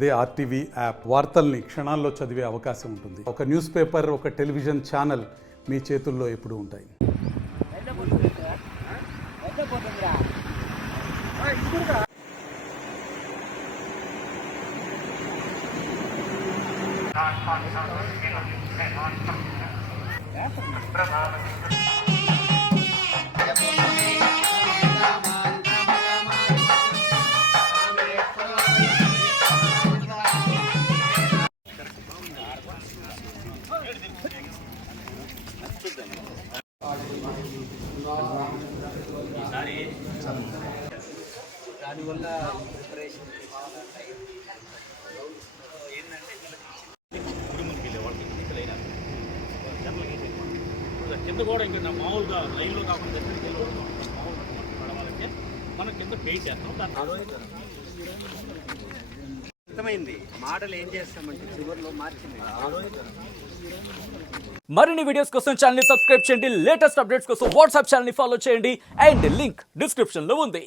అదే RTV app వార్తల్ని క్షణాల్లో చదివే అవకాశం ఉంటుంది. ఒక న్యూస్ పేపర్, ఒక టెలివిజన్ ఛానల్ మీ చేతుల్లో ఎప్పుడూ ఉంటాయి. దానివల్ల ప్రిపరేషన్ ఏంటంటే గుడిముడికి వెళ్ళే వాళ్ళకి ఎన్నికలైనా జనరల్గా కింద కూడా ఇంకా మామూలుగా లైన్లో కాకుండా దగ్గరికి వెళ్ళి మామూలు పడవాలంటే మనం కింద పే చేస్తాం. అర్థమైంది. మోడల్ ఏం చేస్తామంటే చివరిలో మార్చింది. మరిన్ని వీడియోస్ కోసం ఛానల్ ని సబ్స్క్రైబ్ చేయండి. లేటెస్ట్ అప్డేట్స్ కోసం వాట్సాప్ ఛానల్ ని ఫాలో చేయండి. అండ్ లింక్ డిస్క్రిప్షన్ లో ఉంది.